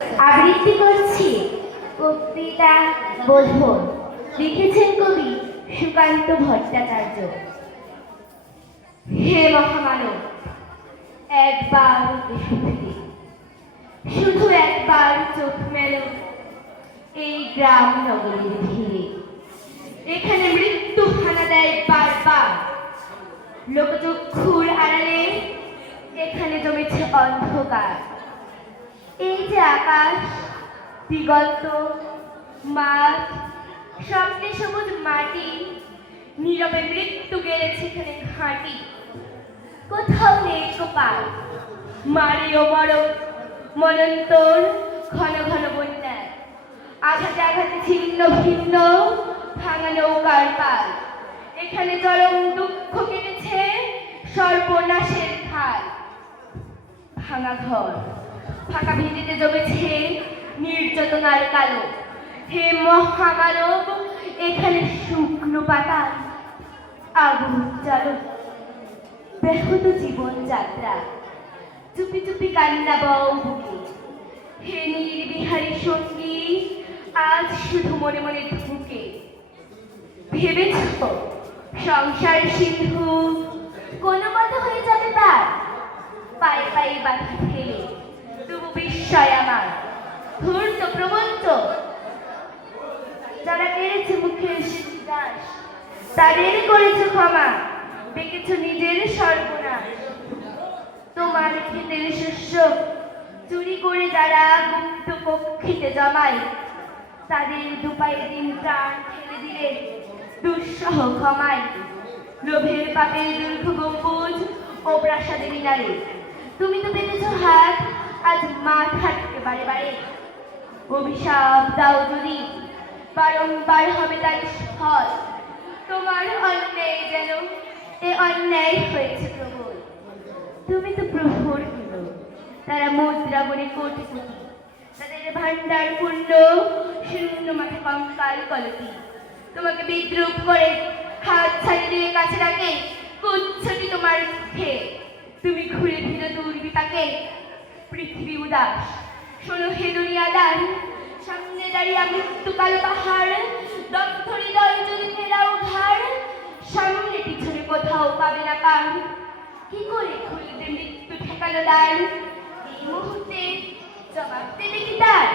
আবৃত্তি করছি কবিতা বোধন। লিখেছেন কবি সুকান্ত ভট্টাচার্য। হে মহামানব, একবার এসে ফিরে, শুধু একবার চোখ মেলো এই গ্রাম নগরীর ভিড়ে। এখানে মৃত্যু হানা দেয় বারবার, লোকচক্ষুর আড়ালে এখানে জমেছে অন্ধকার। এই যে আকাশ, দিগন্ত, মাঠ, স্বপ্নে সবুজ মাটি, নীরবে মৃত্যু গেলেছে এখানে ঘাঁটি। কোথাও নেই কপাল, মারি ও মরণ, মনন্তর ঘন ঘন বন্যায়, আঘাতে আঘাতে ছিন্ন ভিন্ন ভাঙা নৌকার পাল। এখানে চরম দুঃখ কেটেছে সর্বনাশের খাল। ভাঙা ঘর, ফাঁকা ভিটিতে জমেছে নির্যাতনার কালো। হে মহামানব, এখানে শুকনো পাতা আগুন জ্বালো। ব্যাহত জীবন যাত্রা, চুপি চুপি কান্না বও বুকে। হে নির্বিহারী সঙ্গী, আজ শুধু মনে মনে ঢুকে। ভেবেছ সংসার সিন্ধু কোনো মতো হয়ে যাবে তার, পায়ে পায়ে বাধা ফেলে তবু বিস্ময় আমার। ধূর্ত প্রবঞ্চ যারা কেড়েছে মুখের দাস, তাদের করেছে ক্ষমা, ডেকেছ নিজের সর্বনাশ। তোমার ক্ষেতের শস্য চুরি করে যারা গুপ্ত কক্ষিতে জমায়, তাদের দুপায়ে দিন প্রাণ ঠেলে দিলে দুঃসহ ক্ষমায়। লোভের পাপের দীর্ঘ গম্বুজ ও প্রাসাদের মিনারে তুমি তো পেতেছ হাত, আজ মাথা থেকে বারে বারে। অভিশাপ দাও যদি, বারংবার হবে তার ফল। তোমার অন্যায় যেন এ অন্যায় হয়েছে প্রবল। তুমি তো প্রহর দিল, তারা মুদ্রা বলে কোটি কোটি, তাদের ভান্ডার পূর্ণ, শূন্য মাঠে কঙ্কাল কলকি। তোমাকে বিদ্রুপ করে হাত ছাড়িয়ে দিয়ে কাছে রাখে কুচ্ছটি তোমার মুখে। তুমি ঘুরে ফিরে দুর্বিপাকে, পৃথিবী উদাস। শোনো হে দুনিয়াদার, সামনে দাঁড়িয়ে মৃত্যুকাল পাহাড়, দগ্ধ হৃদয় যদি ফেরাও ঘাড়। সামনে পিছনে কোথাও পাবে না কান, কি করে খুলবে মৃত্যু ঠেকানো দ্বার? এই মুহূর্তে জবাব দেবে কি তার?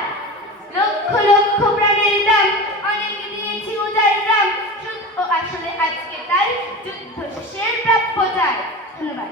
লক্ষ লক্ষ প্রাণের দাম অনেকে দিয়েছি উজাড় গ্রাম, শুদ্ধ আসলে আজকে তার যুদ্ধ শেষের প্রাপ্য চায়। ধন্যবাদ।